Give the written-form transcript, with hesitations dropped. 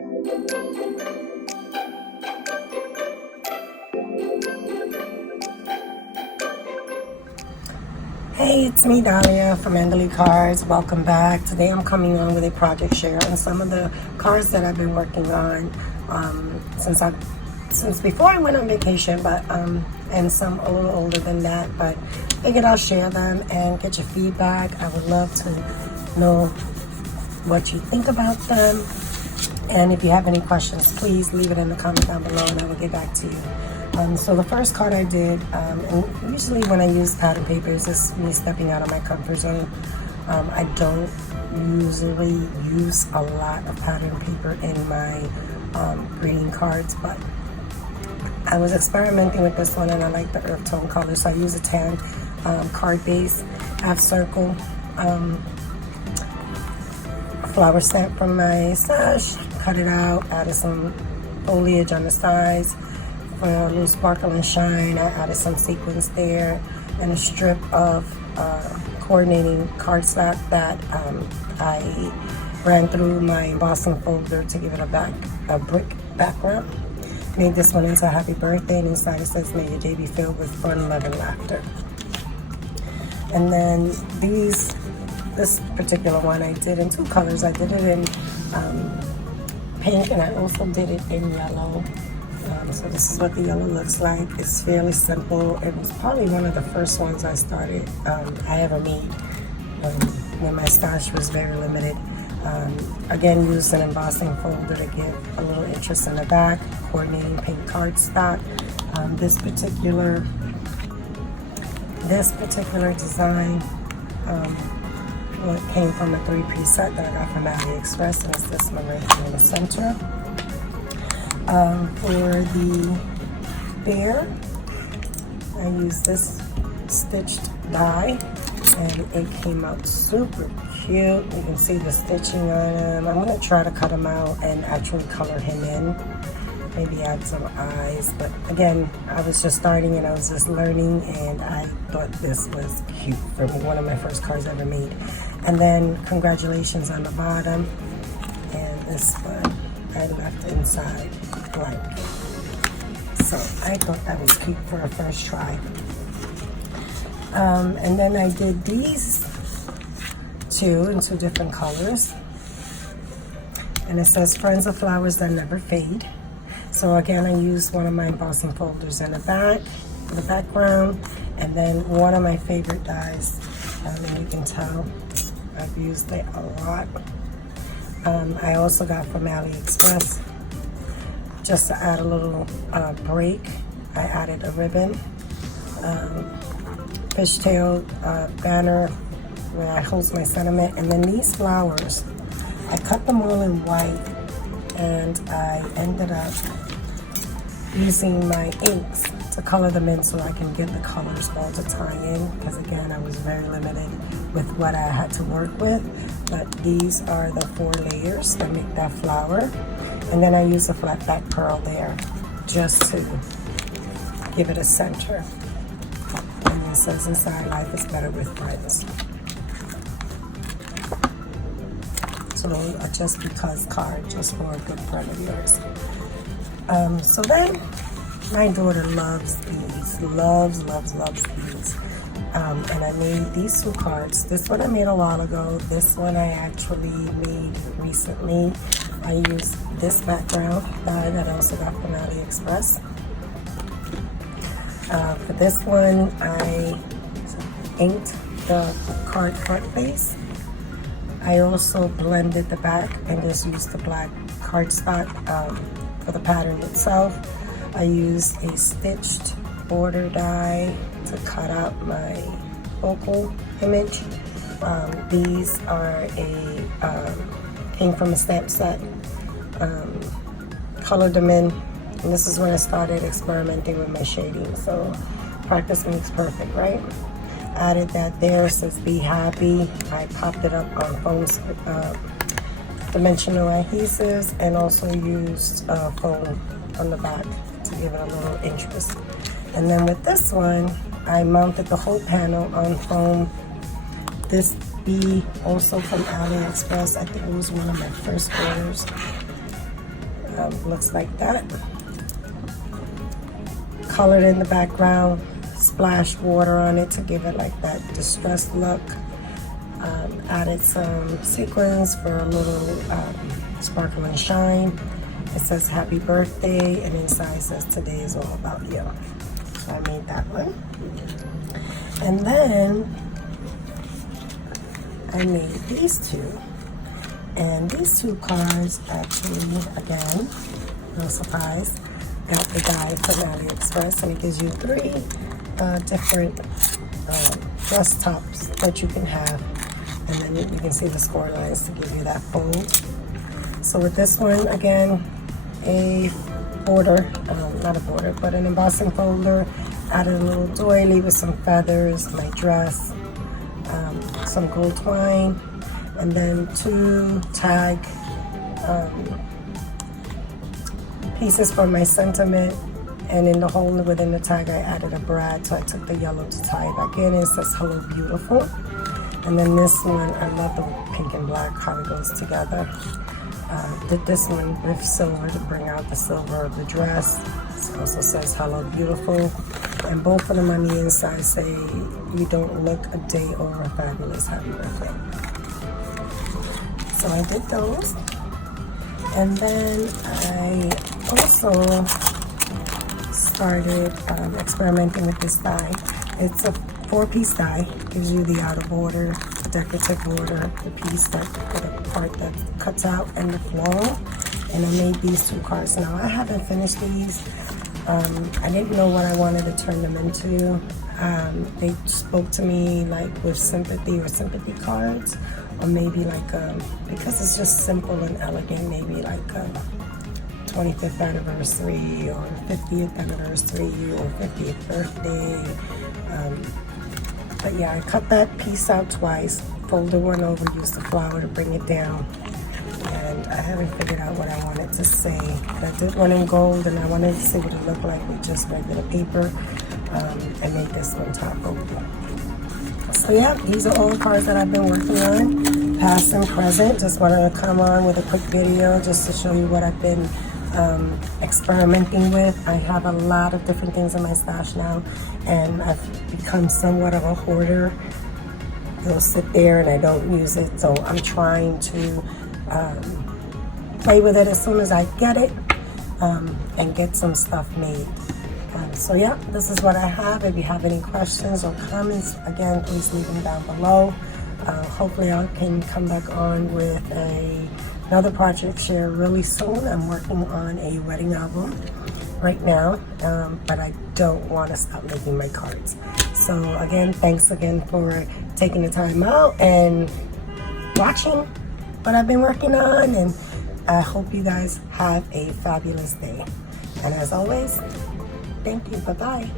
Hey, it's me, Dahlia from Mandalay Cards. Welcome back. Today I'm coming on with a project share on some of the cards that I've been working on since before I went on vacation, but and some a little older than that. But figured I'll share them and get your feedback. I would love to know what you think about them. And if you have any questions, please leave it in the comment down below and I will get back to you. So the first card I did, and usually when I use pattern papers, it's me stepping out of my comfort zone. I don't usually use a lot of pattern paper in my greeting cards, but I was experimenting with this one and I like the earth tone color, so I use a tan card base, half circle, flower stamp from my stash, cut it out, added some foliage on the sides for a little sparkle and shine. I added some sequins there and a strip of coordinating cardstock that I ran through my embossing folder to give it a brick background. Made this one into a happy birthday, and inside it says, "May your day be filled with fun, love, and laughter." And then this particular one I did in two colors. I did it in pink and I also did it in yellow. So this is what the yellow looks like. It's fairly simple. It was probably one of the first ones I started, I ever made when my stash was very limited. Again, used an embossing folder to give a little interest in the back, coordinating pink cardstock. This particular design came from a 3-piece set that I got from AliExpress, and it's this one right here in the center. For the bear, I used this stitched die, and it came out super cute. You can see the stitching on him. I'm going to try to cut him out and actually color him in. Maybe add some eyes, but again, I was just starting and I was just learning, and I thought this was cute for me. One of my first cards I ever made. And then congratulations on the bottom, and this one I left inside blank. So I thought that was cute for a first try. And then I did these two in two different colors, and it says "Friends of Flowers That Never Fade." So again, I used one of my embossing folders in the back, the background, and then one of my favorite dies, and you can tell I've used it a lot. I also got from AliExpress, just to add a little break, I added a ribbon, fishtail banner where I host my sentiment, and then these flowers, I cut them all in white, and I ended up using my inks to color them in so I can get the colors all to tie in, because again, I was very limited with what I had to work with. But these are the 4 layers that make that flower, and then I use a flat back pearl there just to give it a center. And it says inside, "Life is better with friends." So a just because card, just for a good friend of yours. So then my daughter loves these, loves these. And I made these 2 cards. This one I made a while ago. This one I actually made recently. I used this background that I also got from AliExpress. For this one, I inked the card front face. I also blended the back and just used the black cardstock for the pattern itself. I used a stitched border die to cut out my focal image. These are came from a stamp set. Colored them in, and this is when I started experimenting with my shading. So practice makes perfect, right? Added that there, says "Be Happy." I popped it up on foam dimensional adhesives, and also used foam on the back to give it a little interest. And then with this one, I mounted the whole panel on foam. This be also from AliExpress. I think it was one of my first orders. Looks like that. Colored in the background, splashed water on it to give it like that distressed look. Added some sequins for a little sparkle and shine. It says happy birthday, and inside says today is all about you. So I made that one. And then I made these two. And these two cards actually, again, no surprise, got the die from AliExpress, and it gives you 3 different dress tops that you can have. And then you can see the score lines to give you that fold. So with this one, again, a border, not a border, but an embossing folder. Added a little doily with some feathers, my dress, some gold twine, and then 2 tag pieces for my sentiment. And in the hole within the tag, I added a brad, so I took the yellow to tie it back in. It says hello beautiful. And then this one, I love the pink and black, how it goes together. Did this one with silver to bring out the silver of the dress. It also says hello beautiful. And both of them on the inside say you don't look a day over a fabulous happy birthday. So I did those. And then I also started experimenting with this die. It's a 4-piece die. Gives you the outer border, decorative border, the piece that the part that cuts out, and the floral. And I made these 2 cards. Now I haven't finished these. I didn't know what I wanted to turn them into. They spoke to me like with sympathy or sympathy cards, or maybe like because it's just simple and elegant, maybe like a 25th anniversary or 50th anniversary or 50th birthday. But yeah, I cut that piece out twice, folded one over, used the flower to bring it down, and I haven't figured out what I wanted to say. I did one in gold, and I wanted to see what it looked like with just regular paper, and made this one top over. So yeah, these are all the cards that I've been working on, past and present. Just wanted to come on with a quick video just to show you what I've been experimenting with. I have a lot of different things in my stash now, and I've become somewhat of a hoarder. They'll sit there and I don't use it, so I'm trying to play with it as soon as I get it, and get some stuff made. So yeah, this is what I have. If you have any questions or comments, again, please leave them down below. Hopefully I can come back on with another project share really soon. I'm working on a wedding album right now, but I don't want to stop making my cards. So again, thanks again for taking the time out and watching what I've been working on, and I hope you guys have a fabulous day. And as always, thank you. Bye-bye.